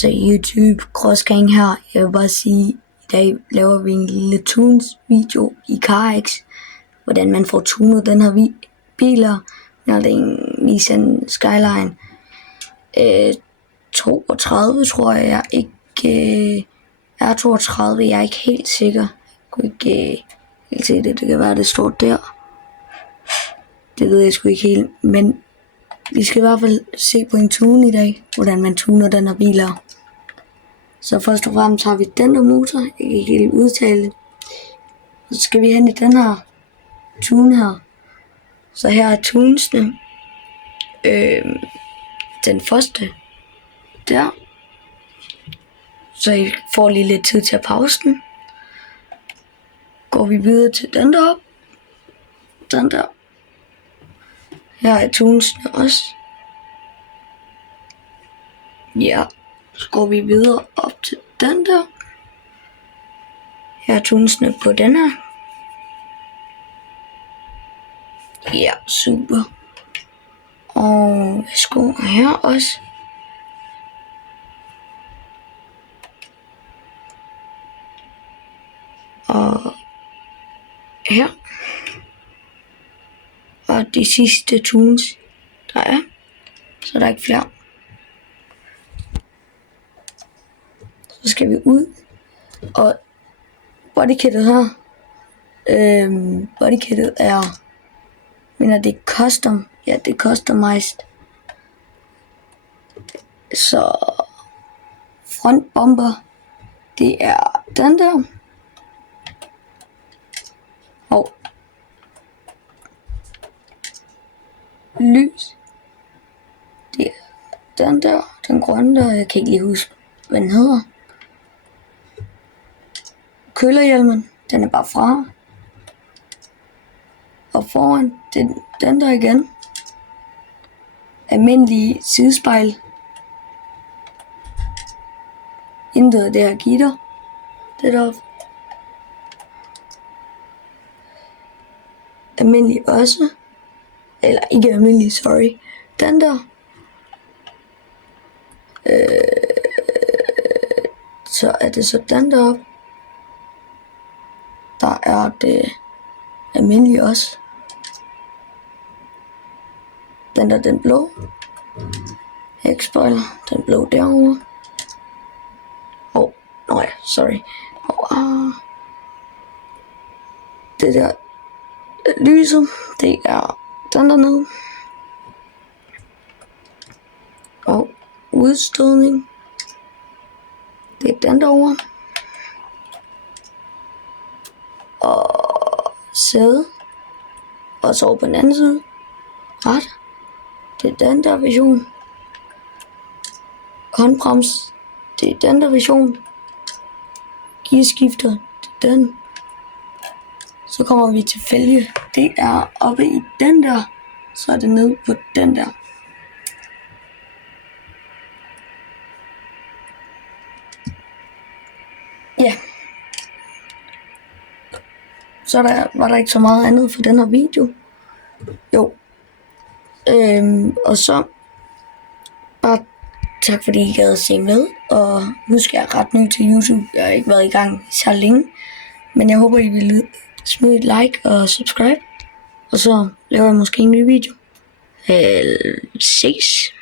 Så YouTube Crossgang her. Jeg vil bare sige, i dag laver vi en lille tunes video i CarX, hvordan man får tunet den her biler. Det er en Nissan Skyline 32, tror jeg ikke. R32, jeg er ikke helt sikker. Jeg kunne ikke helt se det. Det kan være, det står der. Det ved jeg sgu ikke helt, men vi skal i hvert fald se på en tune i dag, hvordan man tuner den her bil her. Så først og fremmest har vi den der motor, jeg kan ikke helt udtale det. Så skal vi hen i den her tune her. Så her er tunesene. Den første der. Så I får lige lidt tid til at pause den. Går vi videre til den der op. Den der. Her er tunesene også. Ja, så går vi videre op til den der. Her er tunesene på den her. Ja, super. Og værsgo her også. Og her. Og de sidste tunes, der er. Så der er ikke flere. Så skal vi ud. Og bodykittet her. Bodykittet er, mener det er custom. Ja, det er customized. Så front bumper, det er den der. Og lys, det er den der, den grønne der, jeg kan ikke lige huske, hvad den hedder. Kølerhjelmen, den er bare fra. Og foran, den der igen. Almindelig sidespejl. Intet af det her gitter. Det der. Almindelig også. Eller ikke almindelig, sorry. Den der. Så er det så den der op. Der er det almindelige også. Den der, den blå. Hækspoiler, den blå derovre. Ja, sorry. Det der lyset, det er den der nede. Og udstødning, det er den derovre. Og sæde, og så på den anden side, ret, det er den der version. Håndbrems, det er den der version. Gearskifter, det er den. Så kommer vi til fælge, det er oppe i den der, så er det nede på den der. Ja. Så var der ikke så meget andet for den her video. Jo. Og så bare tak fordi I gad at se med. Og husk, jeg er ret ny til YouTube. Jeg har ikke været i gang så længe. Men jeg håber I vil smide et like og subscribe. Og så laver jeg måske en ny video. Ses.